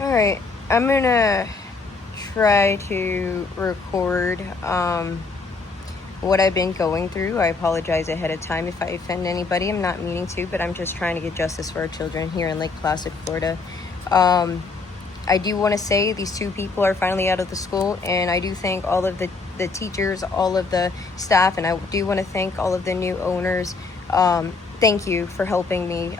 Alright, I'm gonna try to record what I've been going through. I apologize ahead of time if I offend anybody. I'm not meaning to, but I'm just trying to get justice for our children here in Lake Placid, Florida. I do want to say these two people are finally out of the school, and I do thank all of the teachers, all of the staff, and I do want to thank all of the new owners. Thank you for helping me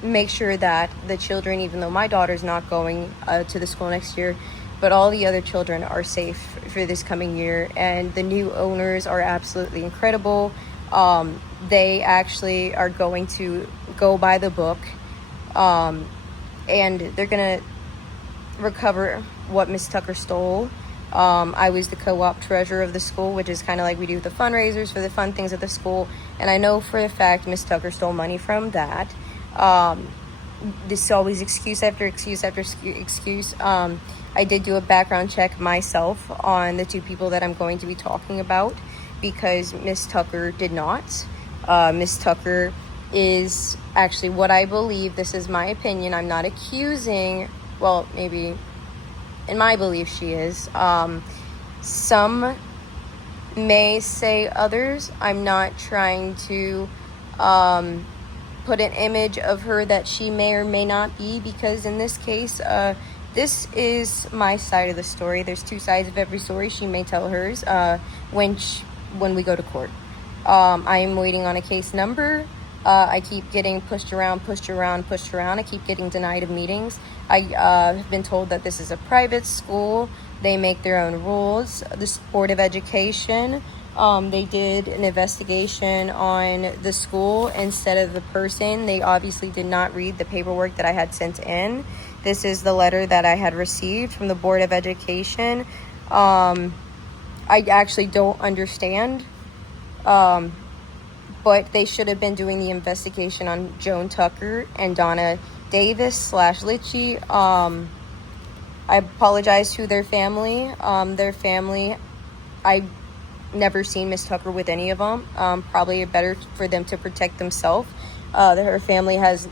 make sure that the children, even though my daughter's not going to the school next year, but all the other children are safe for this coming year. And the new owners are absolutely incredible. They actually are going to go by the book, and they're gonna recover what Miss Tucker stole. I was the co-op treasurer of the school, which is kind of like we do the fundraisers for the fun things at the school, and I know for a fact Miss Tucker stole money from that. This is always excuse after excuse after excuse. I did do a background check myself on the two people that I'm going to be talking about, because Miss Tucker did not. Miss Tucker is actually what I believe. This is my opinion. I'm not accusing, well, maybe in my belief she is. Some may say others. I'm not trying to put an image of her that she may or may not be, because in this case, this is my side of the story. There's two sides of every story. She may tell hers when we go to court. I am waiting on a case number. I keep getting pushed around. I keep getting denied of meetings. I have been told that this is a private school. They make their own rules. The Board of Education, they did an investigation on the school instead of the person. They obviously did not read the paperwork that I had sent in. This is the letter that I had received from the Board of Education. I actually don't understand. But they should have been doing the investigation on Joan Tucker and Donna Davis / Litchie. I apologize to their family. I never seen Miss Tucker with any of them. Probably better for them to protect themselves. Their family has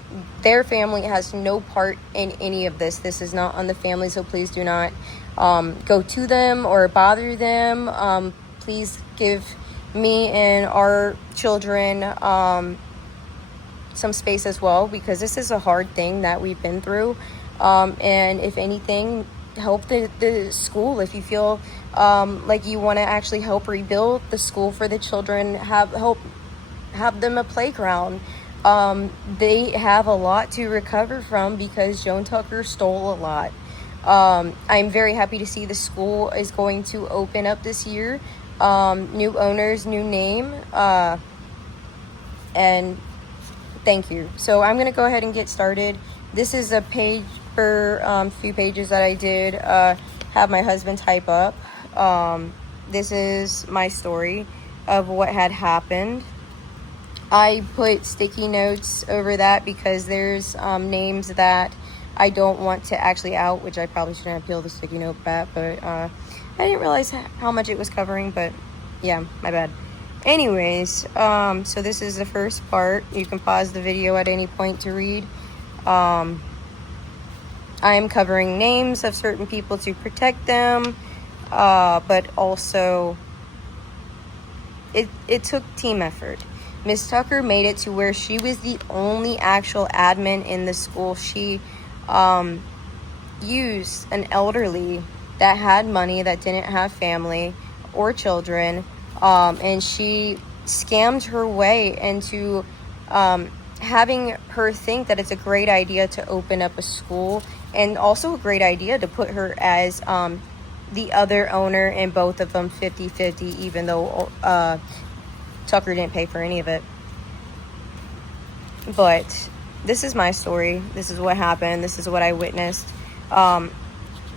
no part in any of this. This is not on the family, so please do not go to them or bother them. Please give me and our children some space as well, because this is a hard thing that we've been through. And if anything, help the school. If you feel like you want to actually help rebuild the school for the children, have them a playground. They have a lot to recover from, because Joan Tucker stole a lot. I'm very happy to see the school is going to open up this year. New owners, new name, and thank you. So I'm going to go ahead and get started. This is a few pages that I did have my husband type up. This is my story of what had happened. I put sticky notes over that because there's names that I don't want to actually out, which I probably shouldn't have peeled the sticky note back, but I didn't realize how much it was covering, but yeah, my bad. Anyways, so this is the first part. You can pause the video at any point to read. I am covering names of certain people to protect them, but also it took team effort. Miss Tucker made it to where she was the only actual admin in the school. She used an elderly that had money, that didn't have family or children, and she scammed her way into having her think that it's a great idea to open up a school, and also a great idea to put her as the other owner, and both of them 50-50, even though Tucker didn't pay for any of it. But this is my story. This is what happened. This is what I witnessed.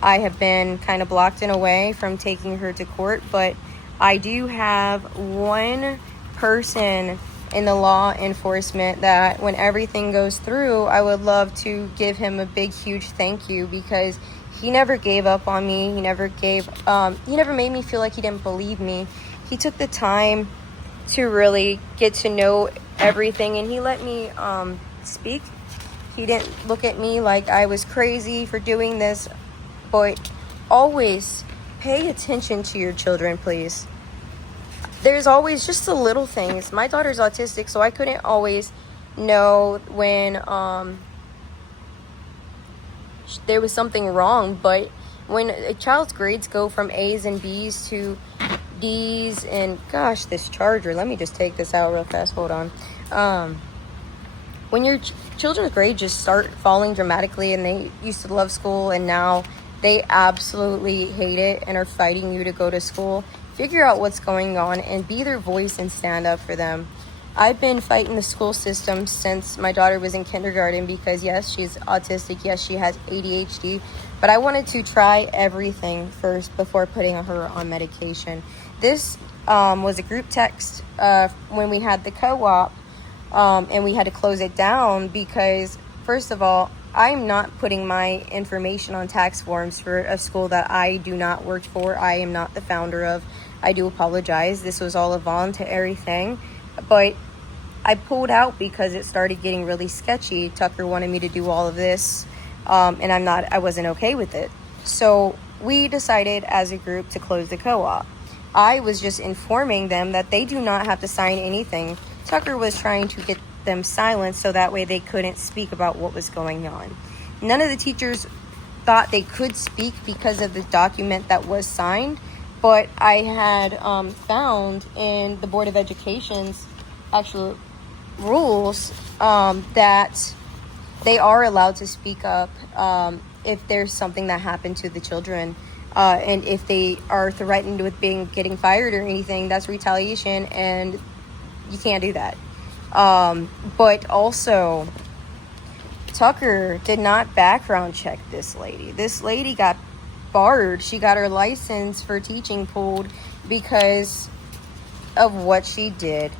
I have been kind of blocked in a way from taking her to court, but I do have one person in the law enforcement that when everything goes through, I would love to give him a big, huge thank you, because he never gave up on me. He never made me feel like he didn't believe me. He took the time to really get to know everything, and he let me speak. He didn't look at me like I was crazy for doing this. But always pay attention to your children, please. There's always just the little things. My daughter's autistic, so I couldn't always know when there was something wrong. But when a child's grades go from A's and B's to D's, and gosh, this charger, let me just take this out real fast, hold on. When your children's grades just start falling dramatically, and they used to love school and now they absolutely hate it and are fighting you to go to school, figure out what's going on and be their voice and stand up for them. I've been fighting the school system since my daughter was in kindergarten because, yes, she's autistic. Yes, she has ADHD. But I wanted to try everything first before putting her on medication. This was a group text when we had the co-op, and we had to close it down because, first of all, I'm not putting my information on tax forms for a school that I do not work for. I am not the founder of. I do apologize. This was all a voluntary thing. But I pulled out because it started getting really sketchy. Tucker wanted me to do all of this, and I wasn't okay with it. So we decided as a group to close the co-op. I was just informing them that they do not have to sign anything. Tucker was trying to get them silenced so that way they couldn't speak about what was going on. None of the teachers thought they could speak because of the document that was signed, but I had found in the Board of Education's actual rules that they are allowed to speak up if there's something that happened to the children, and if they are threatened with getting fired or anything, that's retaliation, and you can't do that. But also, Tucker did not background check this lady. This lady got barred. She got her license for teaching pulled because of what she did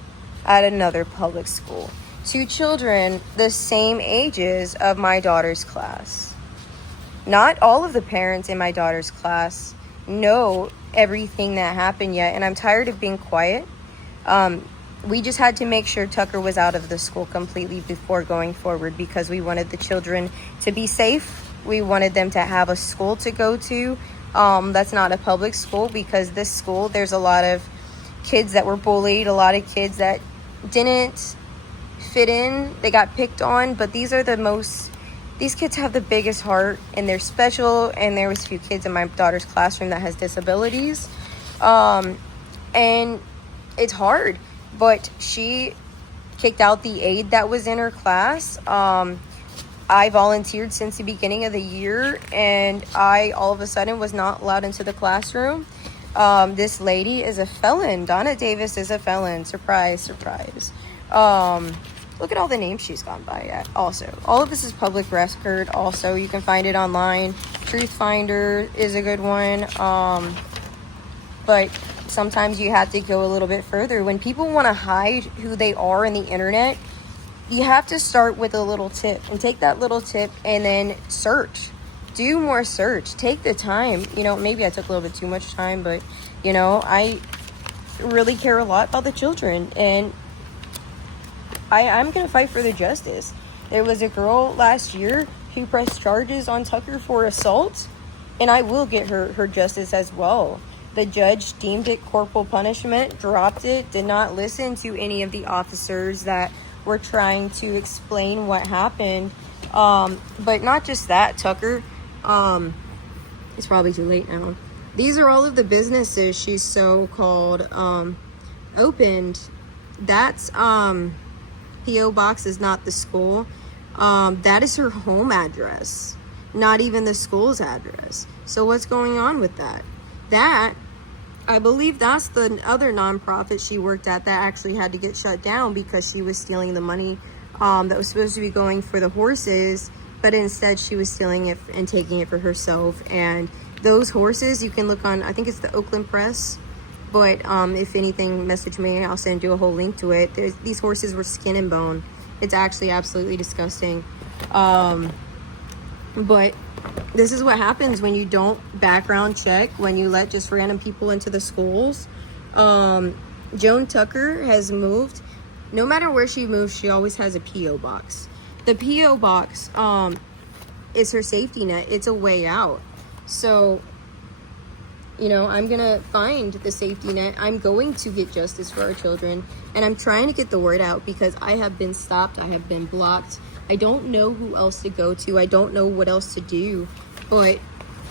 at another public school to children the same ages of my daughter's class. Not all of the parents in my daughter's class know everything that happened yet, and I'm tired of being quiet. We just had to make sure Tucker was out of the school completely before going forward because we wanted the children to be safe. We wanted them to have a school to go to that's not a public school, because this school, there's a lot of kids that were bullied, a lot of kids that didn't fit in, they got picked on, but these kids have the biggest heart and they're special, and there was a few kids in my daughter's classroom that has disabilities, and it's hard. But she kicked out the aide that was in her class. I volunteered since the beginning of the year, and I all of a sudden was not allowed into the classroom. This lady is a felon. Donna Davis is a felon. Surprise, surprise. Look at all the names she's gone by at. Also, all of this is public record. Also, you can find it online. Truth Finder is a good one. But sometimes you have to go a little bit further. When people want to hide who they are in the internet, you have to start with a little tip, and take that little tip and then search. Do more search. Take the time. Maybe I took a little bit too much time, but I really care a lot about the children, and I'm going to fight for the justice. There was a girl last year who pressed charges on Tucker for assault, and I will get her justice as well. The judge deemed it corporal punishment, dropped it, did not listen to any of the officers that were trying to explain what happened. But not just that, Tucker, it's probably too late now. These are all of the businesses she's so-called opened. That's P.O. Box is not the school. That is her home address, not even the school's address. So what's going on with that? I believe that's the other nonprofit she worked at that actually had to get shut down because she was stealing the money that was supposed to be going for the horses, but instead she was stealing it and taking it for herself. And those horses, you can look on, I think it's the Oakland Press, but if anything, message me, I'll send you a whole link to it. These horses were skin and bone. It's actually absolutely disgusting. But this is what happens when you don't background check, when you let just random people into the schools. Joan Tucker has moved. No matter where she moves, she always has a P.O. box. The P.O. box is her safety net. It's a way out. So, you know, I'm going to find the safety net. I'm going to get justice for our children. And I'm trying to get the word out because I have been stopped. I have been blocked. I don't know who else to go to. I don't know what else to do. But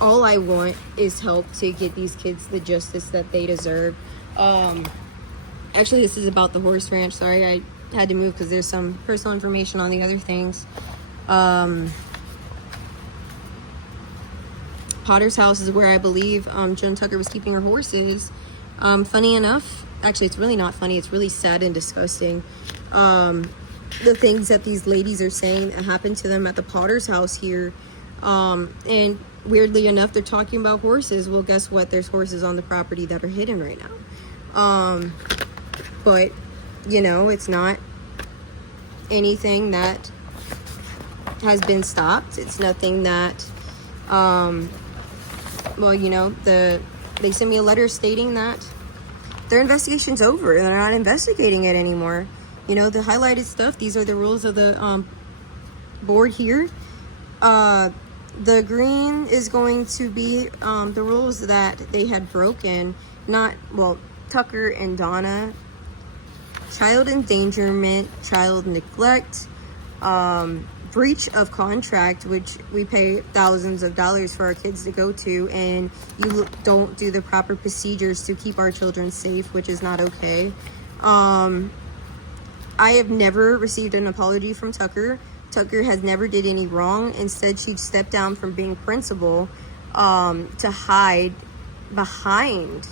all I want is help to get these kids the justice that they deserve. Actually, this is about the horse ranch. Sorry, I had to move because there's some personal information on the other things. Potter's house is where I believe Joan Tucker was keeping her horses. Funny enough, actually it's really not funny, it's really sad and disgusting. The things that these ladies are saying that happened to them at the Potter's house here. And weirdly enough, they're talking about horses. Well, guess what? There's horses on the property that are hidden right now. But, you know, it's not anything that has been stopped. It's nothing that, well, you know, they sent me a letter stating that their investigation's over and they're not investigating it anymore. You know, the highlighted stuff, these are the rules of the board here. The green is going to be the rules that they had broken. Not, well, Tucker and Donna. Child endangerment, child neglect, breach of contract, which we pay thousands of dollars for our kids to go to, and you don't do the proper procedures to keep our children safe, which is not okay. I have never received an apology from Tucker. Tucker has never did any wrong. Instead, she stepped down from being principal to hide behind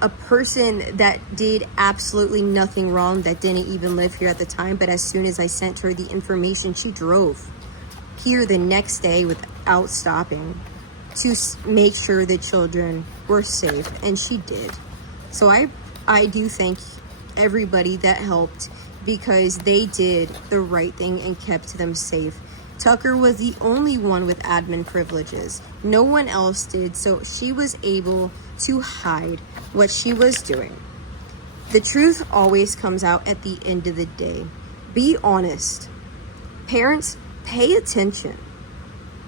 a person that did absolutely nothing wrong, that didn't even live here at the time. But as soon as I sent her the information, she drove here the next day without stopping to make sure the children were safe, and she did. So I do thank everybody that helped, because they did the right thing and kept them safe. Tucker was the only one with admin privileges. No one else did, so she was able to hide what she was doing. The truth always comes out at the end of the day. Be honest. Parents, pay attention.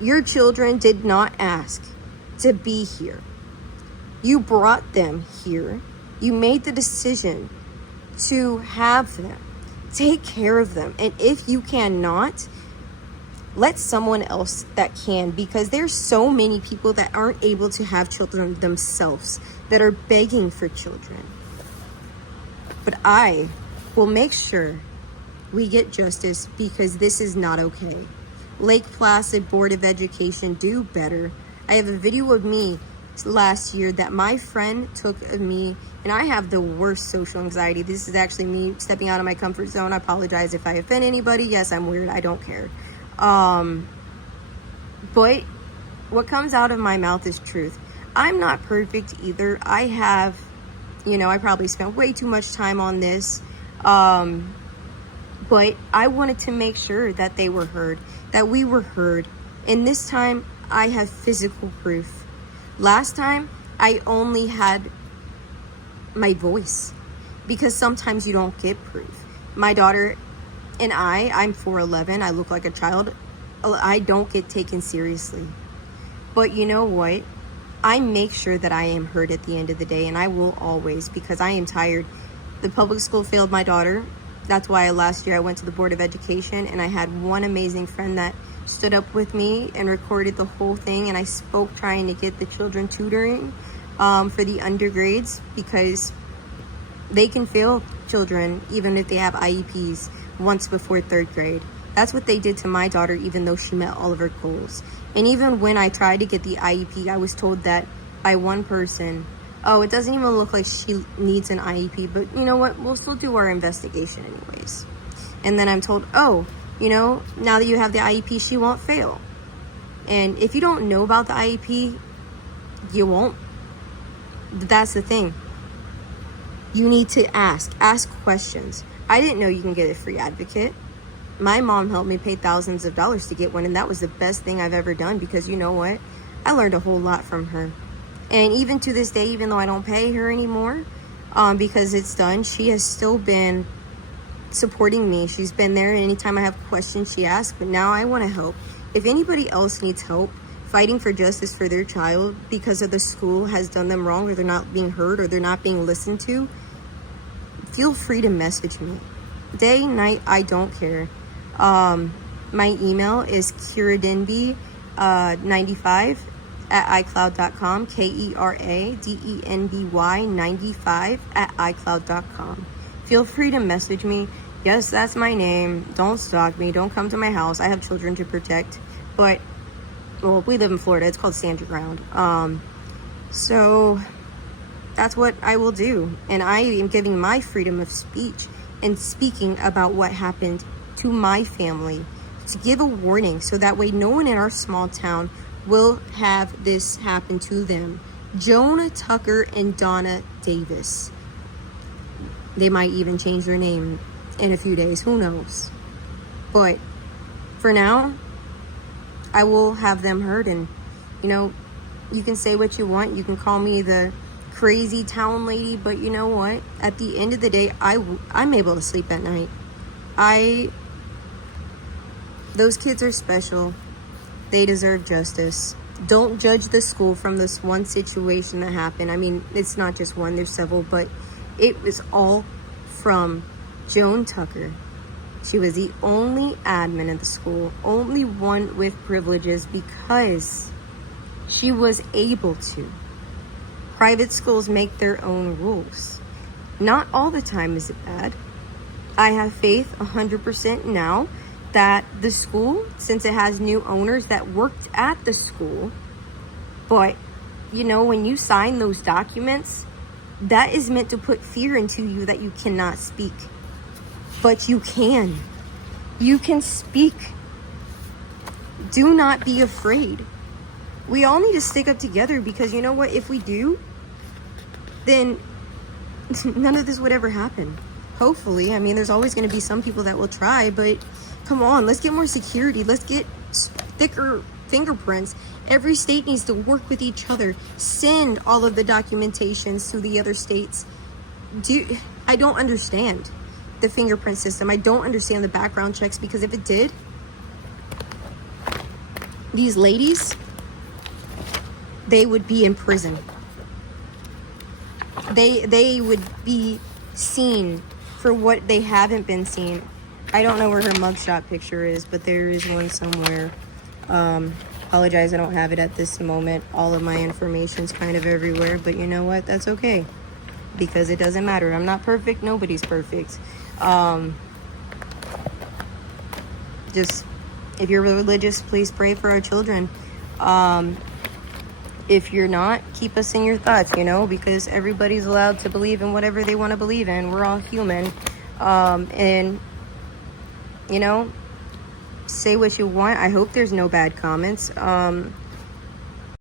Your children did not ask to be here. You brought them here. You made the decision to have them. Take care of them. And if you cannot, let someone else that can, because there's so many people that aren't able to have children themselves that are begging for children. But I will make sure we get justice, because this is not okay. Lake Placid Board of Education, do better. I have a video of me last year that my friend took of me, and I have the worst social anxiety. This is actually me stepping out of my comfort zone. I apologize if I offend anybody. Yes, I'm weird. I don't care. But what comes out of my mouth is truth. I'm not perfect either. I have, you know, I probably spent way too much time on this. But I wanted to make sure that they were heard, that we were heard. And this time I have physical proof. Last time I only had my voice, because sometimes you don't get proof. My daughter and I'm 4'11", I look like a child. I don't get taken seriously. But you know what? I make sure that I am heard at the end of the day, and I will always, because I am tired. The public school failed my daughter. That's why last year I went to the Board of Education, and I had one amazing friend that stood up with me and recorded the whole thing, and I spoke trying to get the children tutoring for the undergrades, because they can fail children even if they have IEPs once before 3rd grade. That's what they did to my daughter, even though she met all of her goals. And even when I tried to get the IEP, I was told that by one person, oh, it doesn't even look like she needs an IEP, but you know what, we'll still do our investigation anyways. And then I'm told, oh, you know, now that you have the IEP, she won't fail. And if you don't know about the IEP, you won't. That's the thing. You need to ask questions. I didn't know you can get a free advocate. My mom helped me pay thousands of dollars to get one, and that was the best thing I've ever done, because you know what? I learned a whole lot from her. And even to this day, even though I don't pay her anymore, because it's done, she has still been supporting me. She's been there, and anytime I have questions, she asks. But now I want to help. If anybody else needs help fighting for justice for their child because of the school has done them wrong, or they're not being heard, or they're not being listened to, feel free to message me. Day, night, I don't care. My email is kiradenby95 at icloud.com, KERADENBY 95 at icloud.com. Feel free to message me. Yes, that's my name. Don't stalk me. Don't come to my house. I have children to protect. But, well, we live in Florida. It's called Stand Your Ground. So that's what I will do. And I am giving my freedom of speech and speaking about what happened to my family, to give a warning so that way no one in our small town will have this happen to them. Jonah Tucker and Donna Davis. They might even change their name in a few days. Who knows? But for now, I will have them heard. And, you know, you can say what you want. You can call me the crazy town lady. But you know what? At the end of the day, I'm able to sleep at night. Those kids are special. They deserve justice. Don't judge the school from this one situation that happened. I mean, it's not just one, there's several, but it was all from Joan Tucker. She was the only admin of the school, only one with privileges because she was able to. Private schools make their own rules. Not all the time is it bad. I have faith 100% now that the school, since it has new owners that worked at the school, but you know, when you sign those documents, that is meant to put fear into you that you cannot speak. But you can. You can speak. Do not be afraid. We all need to stick up together because you know what? If we do, then none of this would ever happen. Hopefully. I mean, there's always going to be some people that will try, but come on, let's get more security. Let's get thicker fingerprints. Every state needs to work with each other. Send all of the documentations to the other states. I don't understand the fingerprint system. I don't understand the background checks because if it did, these ladies, they would be in prison. They would be seen for what they haven't been seen. I don't know where her mugshot picture is, but there is one somewhere. Apologize, I don't have it at this moment. All of my information's kind of everywhere, but you know what? That's okay. Because it doesn't matter. I'm not perfect. Nobody's perfect. Just, if you're religious, please pray for our children. If you're not, keep us in your thoughts, you know, because everybody's allowed to believe in whatever they want to believe in. We're all human. And you know, say what you want. I hope there's no bad comments.